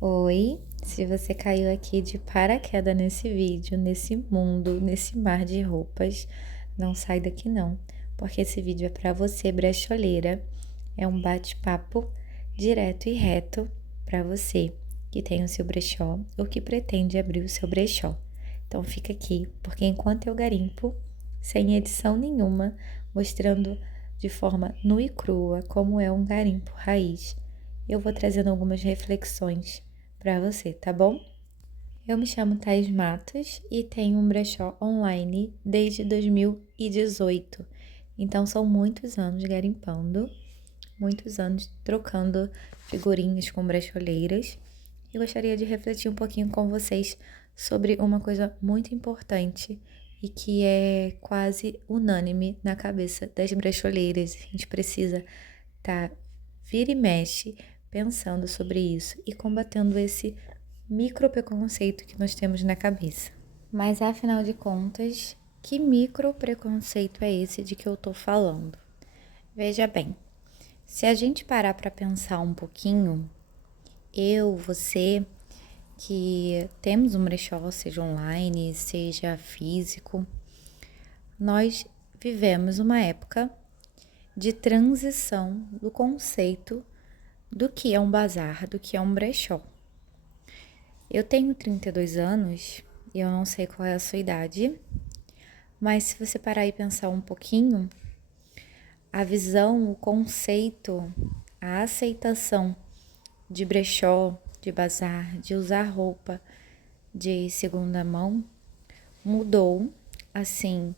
Oi, se você caiu aqui de paraquedas nesse vídeo, nesse mundo, nesse mar de roupas, não sai daqui não, porque esse vídeo é para você, brecholeira. É um bate-papo direto e reto para você que tem o seu brechó ou que pretende abrir o seu brechó. Então fica aqui, porque enquanto eu garimpo, sem edição nenhuma, mostrando de forma nua e crua como é um garimpo raiz, eu vou trazendo algumas reflexões para você, tá bom? Eu me chamo Thais Matos e tenho um brechó online desde 2018. Então são muitos anos garimpando, muitos anos trocando figurinhas com brecholeiras. E gostaria de refletir um pouquinho com vocês sobre uma coisa muito importante e que é quase unânime na cabeça das brecholeiras. A gente precisa estar vira e mexe pensando sobre isso e combatendo esse micro preconceito que nós temos na cabeça. Mas afinal de contas, que micro preconceito é esse de que eu tô falando? Veja bem, se a gente parar para pensar um pouquinho, eu, você, que temos um brechó, seja online, seja físico, nós vivemos uma época de transição do conceito do que é um bazar, do que é um brechó. Eu tenho 32 anos e eu não sei qual é a sua idade, mas se você parar e pensar um pouquinho, a visão, o conceito, a aceitação de brechó, de bazar, de usar roupa de segunda mão mudou, assim,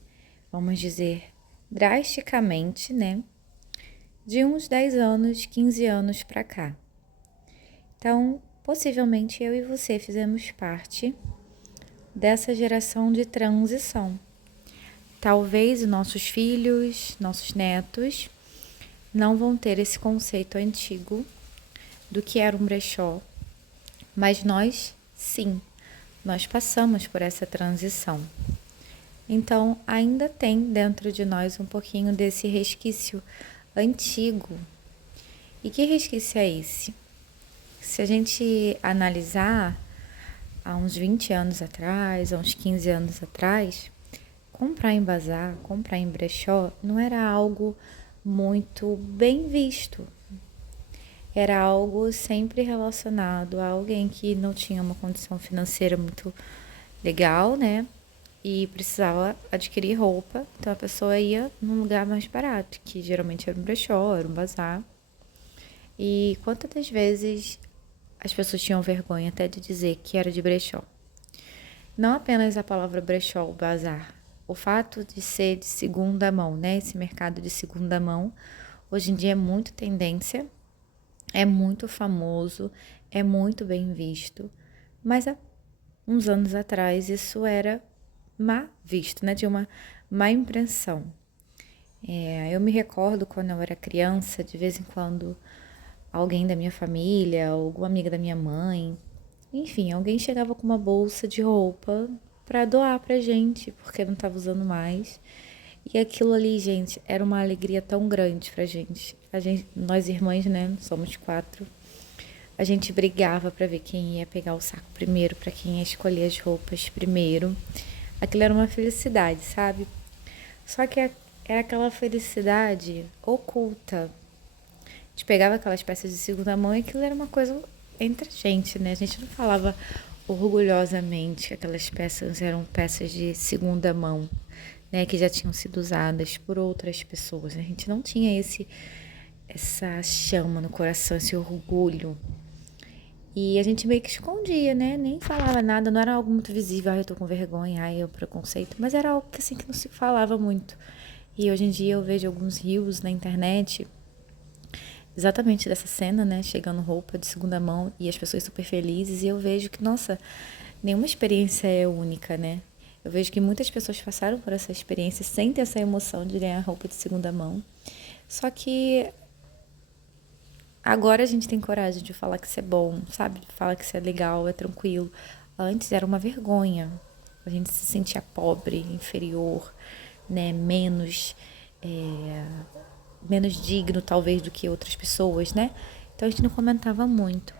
vamos dizer, drasticamente, né? De uns 10 anos, 15 anos para cá. Então, possivelmente eu e você fizemos parte dessa geração de transição. Talvez nossos filhos, nossos netos não vão ter esse conceito antigo do que era um brechó, mas nós, sim, nós passamos por essa transição. Então, ainda tem dentro de nós um pouquinho desse resquício antigo. E que resquício é esse? Se a gente analisar há uns 20 anos atrás, há uns 15 anos atrás, comprar em bazar, comprar em brechó não era algo muito bem visto. Era algo sempre relacionado a alguém que não tinha uma condição financeira muito legal, né? E precisava adquirir roupa, então a pessoa ia num lugar mais barato, que geralmente era um brechó, era um bazar. E quantas das vezes as pessoas tinham vergonha até de dizer que era de brechó? Não apenas a palavra brechó, o bazar, o fato de ser de segunda mão, né? Esse mercado de segunda mão, hoje em dia é muito tendência, é muito famoso, é muito bem visto, mas há uns anos atrás isso era má visto, né? De uma má impressão. Eu me recordo quando eu era criança, de vez em quando alguém da minha família, alguma amiga da minha mãe, enfim, alguém chegava com uma bolsa de roupa pra doar pra gente, porque não tava usando mais. E aquilo ali, gente, era uma alegria tão grande pra gente. Nós irmãs, né, somos 4. A gente brigava pra ver quem ia pegar o saco primeiro, pra quem ia escolher as roupas primeiro. Aquilo era uma felicidade, sabe? Só que era aquela felicidade oculta. A gente pegava aquelas peças de segunda mão e aquilo era uma coisa entre a gente, né? A gente não falava orgulhosamente que aquelas peças eram peças de segunda mão, né? Que já tinham sido usadas por outras pessoas. A gente não tinha essa chama no coração, esse orgulho. E a gente meio que escondia, né? Nem falava nada, não era algo muito visível. Ai, eu tô com vergonha, ai, é o preconceito. Mas era algo que, assim, que não se falava muito. E hoje em dia eu vejo alguns reels na internet exatamente dessa cena, né? Chegando roupa de segunda mão e as pessoas super felizes. E eu vejo que, nossa, nenhuma experiência é única, né? Eu vejo que muitas pessoas passaram por essa experiência, sentem essa emoção de ganhar roupa de segunda mão. Só que agora a gente tem coragem de falar que isso é bom, sabe? De falar que isso é legal, é tranquilo. Antes era uma vergonha. A gente se sentia pobre, inferior, né? Menos digno, talvez, do que outras pessoas, né? Então a gente não comentava muito.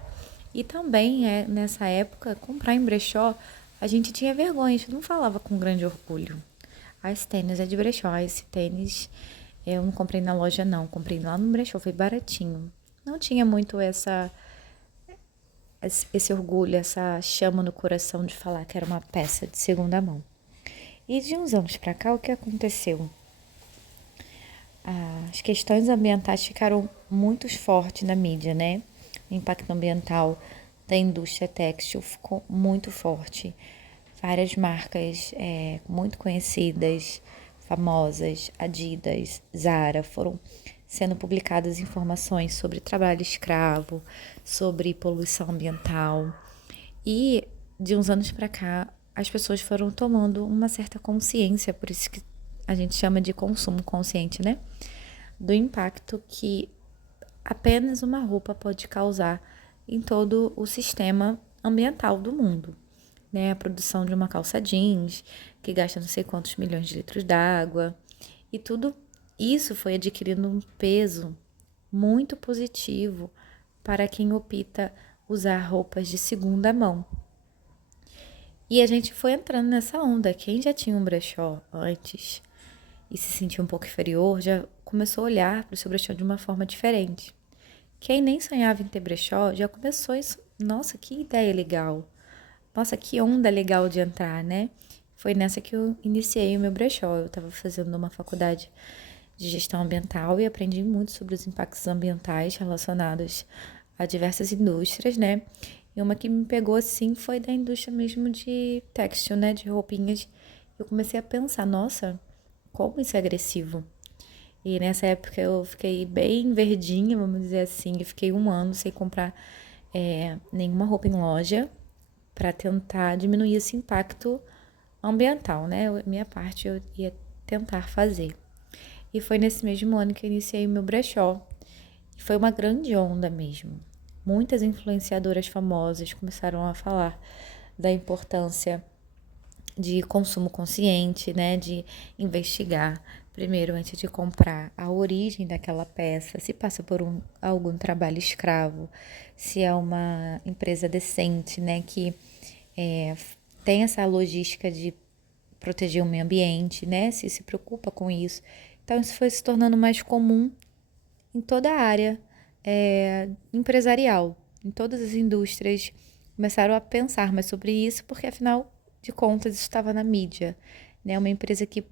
E também, nessa época, comprar em brechó, a gente tinha vergonha, a gente não falava com grande orgulho. Ah, esse tênis é de brechó, esse tênis eu não comprei na loja não, comprei lá no brechó, foi baratinho. Não tinha muito esse orgulho, essa chama no coração de falar que era uma peça de segunda mão. E de uns anos pra cá, o que aconteceu? As questões ambientais ficaram muito fortes na mídia, né? O impacto ambiental da indústria têxtil ficou muito forte. Várias marcas muito conhecidas, famosas, Adidas, Zara, foram sendo publicadas informações sobre trabalho escravo, sobre poluição ambiental. E de uns anos para cá, as pessoas foram tomando uma certa consciência, por isso que a gente chama de consumo consciente, né? Do impacto que apenas uma roupa pode causar em todo o sistema ambiental do mundo. Né? A produção de uma calça jeans, que gasta não sei quantos milhões de litros d'água, e tudo isso foi adquirindo um peso muito positivo para quem opta usar roupas de segunda mão. E a gente foi entrando nessa onda. Quem já tinha um brechó antes e se sentia um pouco inferior, já começou a olhar para o seu brechó de uma forma diferente. Quem nem sonhava em ter brechó, já começou isso. Nossa, que ideia legal. Nossa, que onda legal de entrar, né? Foi nessa que eu iniciei o meu brechó. Eu estava fazendo uma faculdade de gestão ambiental e aprendi muito sobre os impactos ambientais relacionados a diversas indústrias, né? E uma que me pegou assim foi da indústria mesmo de têxtil, né? De roupinhas. Eu comecei a pensar, nossa, como isso é agressivo. E nessa época eu fiquei bem verdinha, vamos dizer assim. Eu fiquei um ano sem comprar nenhuma roupa em loja para tentar diminuir esse impacto ambiental, né? Minha parte eu ia tentar fazer. E foi nesse mesmo ano que eu iniciei o meu brechó. E foi uma grande onda mesmo. Muitas influenciadoras famosas começaram a falar da importância de consumo consciente, né? De investigar primeiro antes de comprar a origem daquela peça, se passa por algum trabalho escravo, se é uma empresa decente, né? Que tem essa logística de proteger o meio ambiente, né? Se preocupa com isso. Então, isso foi se tornando mais comum em toda a área empresarial. Em todas as indústrias começaram a pensar mais sobre isso, porque afinal de contas isso estava na mídia, né? Uma empresa que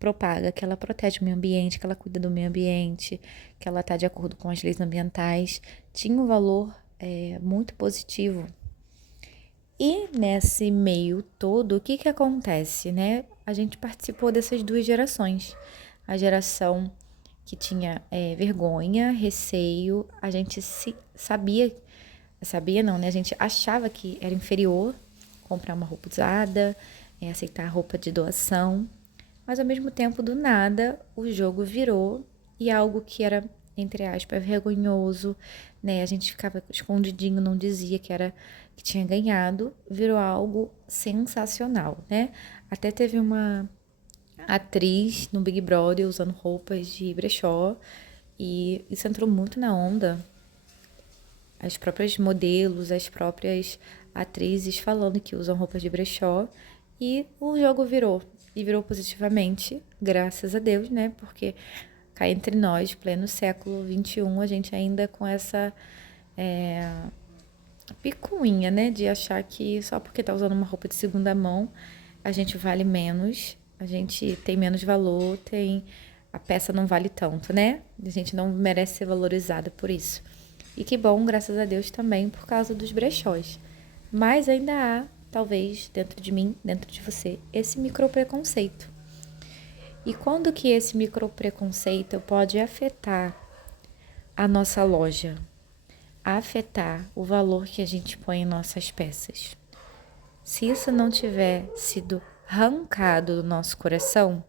propaga, que ela protege o meio ambiente, que ela cuida do meio ambiente, que ela está de acordo com as leis ambientais, tinha um valor muito positivo. E nesse meio todo, o que que acontece, né? A gente participou dessas duas gerações. A geração que tinha vergonha, receio, a gente sabia não, né? A gente achava que era inferior comprar uma roupa usada, aceitar roupa de doação, mas ao mesmo tempo, do nada, o jogo virou e algo que era, entre aspas, vergonhoso, né? A gente ficava escondidinho, não dizia que tinha ganhado, virou algo sensacional, né? Até teve uma atriz no Big Brother usando roupas de brechó e isso entrou muito na onda. As próprias modelos, as próprias atrizes falando que usam roupas de brechó e o jogo virou. E virou positivamente, graças a Deus, né? Porque cá entre nós, pleno século XXI, a gente ainda com essa picuinha, né? De achar que só porque tá usando uma roupa de segunda mão, a gente vale menos, a gente tem menos valor, a peça não vale tanto, né? A gente não merece ser valorizada por isso. E que bom, graças a Deus também, por causa dos brechós. Mas ainda há, talvez, dentro de mim, dentro de você, esse micropreconceito. E quando que esse micropreconceito pode afetar a nossa loja? Afetar o valor que a gente põe em nossas peças? Se isso não tiver sido arrancado do nosso coração,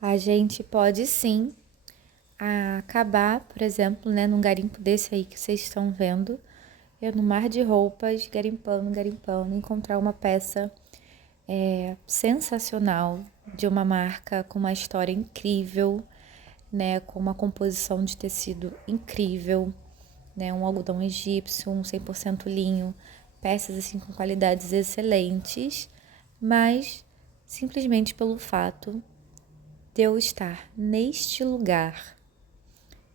a gente pode sim acabar, por exemplo, né, num garimpo desse aí que vocês estão vendo, eu no mar de roupas, garimpando, encontrar uma peça sensacional de uma marca com uma história incrível, né, com uma composição de tecido incrível, né? Um algodão egípcio, um 100% linho, peças assim com qualidades excelentes, mas simplesmente pelo fato de eu estar neste lugar,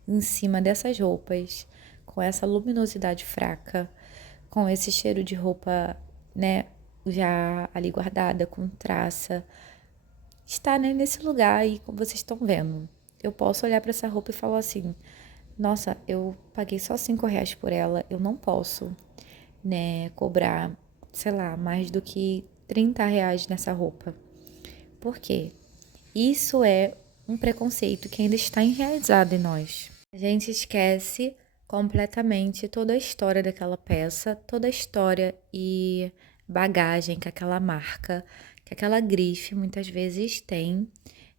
em cima dessas roupas, com essa luminosidade fraca, com esse cheiro de roupa, né, já ali guardada, com traça, está, né, nesse lugar aí, como vocês estão vendo. Eu posso olhar para essa roupa e falar assim, nossa, eu paguei só R$ 5 por ela, eu não posso, né, cobrar, sei lá, mais do que R$ 30 nessa roupa. Por quê? Isso é um preconceito que ainda está enraizado em nós. A gente esquece completamente toda a história daquela peça, toda a história e bagagem que aquela marca, que aquela grife muitas vezes tem,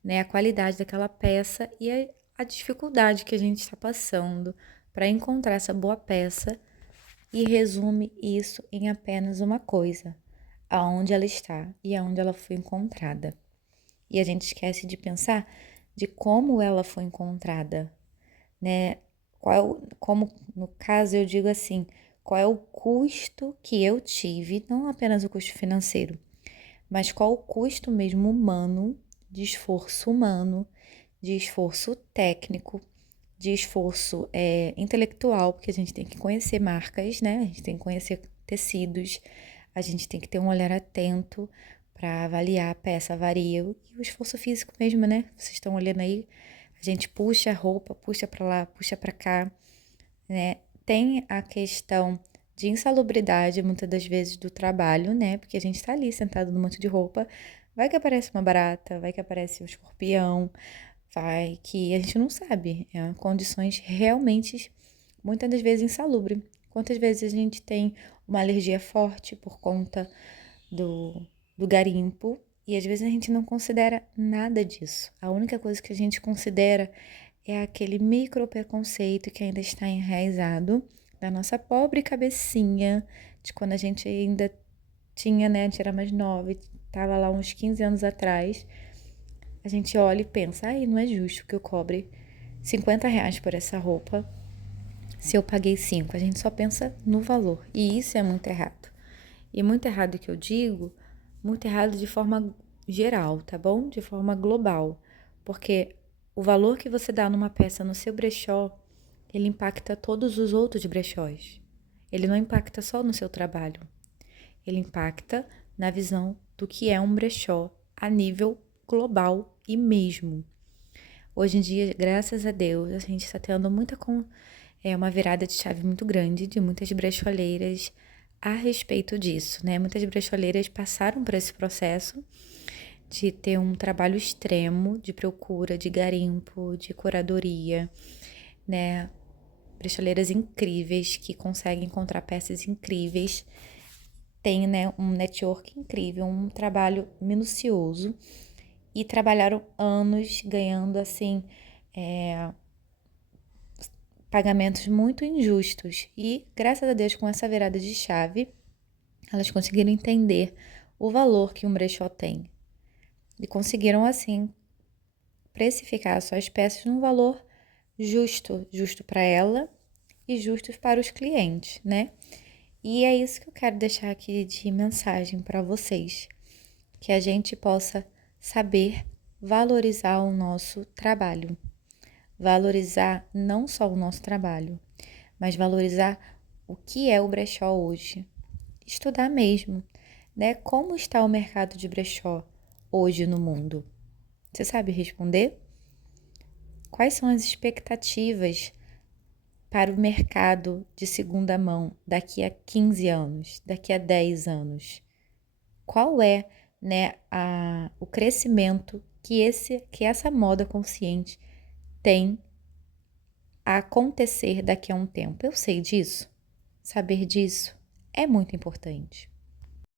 né? A qualidade daquela peça e a dificuldade que a gente está passando para encontrar essa boa peça e resume isso em apenas uma coisa: aonde ela está e aonde ela foi encontrada. E a gente esquece de pensar de como ela foi encontrada, né? Como no caso eu digo assim, qual é o custo que eu tive, não apenas o custo financeiro, mas qual o custo mesmo humano, de esforço técnico, de esforço intelectual, porque a gente tem que conhecer marcas, né? A gente tem que conhecer tecidos, a gente tem que ter um olhar atento para avaliar a peça, varia. E o esforço físico mesmo, né? Vocês estão olhando aí, a gente puxa a roupa, puxa para lá, puxa para cá, né? Tem a questão de insalubridade, muitas das vezes, do trabalho, né? Porque a gente tá ali sentado num monte de roupa, vai que aparece uma barata, vai que aparece um escorpião, vai que a gente não sabe. Condições realmente, muitas das vezes, insalubres. Quantas vezes a gente tem uma alergia forte por conta do garimpo e às vezes a gente não considera nada disso. A única coisa que a gente considera é aquele micro preconceito que ainda está enraizado da nossa pobre cabecinha, de quando a gente ainda tinha, né, a gente era mais nova, estava lá uns 15 anos atrás, a gente olha e pensa, ai, não é justo que eu cobre R$ 50 por essa roupa, se eu paguei 5, a gente só pensa no valor, e isso é muito errado. E muito errado que eu digo, muito errado de forma geral, tá bom? De forma global. Porque o valor que você dá numa peça no seu brechó, ele impacta todos os outros brechós. Ele não impacta só no seu trabalho. Ele impacta na visão do que é um brechó a nível global e mesmo. Hoje em dia, graças a Deus, a gente está tendo uma virada de chave muito grande de muitas brecholeiras a respeito disso, né? Muitas brecholeiras passaram por esse processo de ter um trabalho extremo de procura, de garimpo, de curadoria, né? Brecholeiras incríveis que conseguem encontrar peças incríveis, tem, né, um network incrível, um trabalho minucioso e trabalharam anos ganhando assim pagamentos muito injustos e, graças a Deus, com essa virada de chave, elas conseguiram entender o valor que um brechó tem e conseguiram, assim, precificar suas peças num valor justo, justo para ela e justo para os clientes, né? E é isso que eu quero deixar aqui de mensagem para vocês, que a gente possa saber valorizar o nosso trabalho, valorizar não só o nosso trabalho, mas valorizar o que é o brechó hoje. Estudar mesmo, né? Como está o mercado de brechó hoje no mundo? Você sabe responder? Quais são as expectativas para o mercado de segunda mão daqui a 15 anos, daqui a 10 anos? Qual é, né, o crescimento que essa moda consciente tem a acontecer daqui a um tempo? Eu sei disso. Saber disso é muito importante.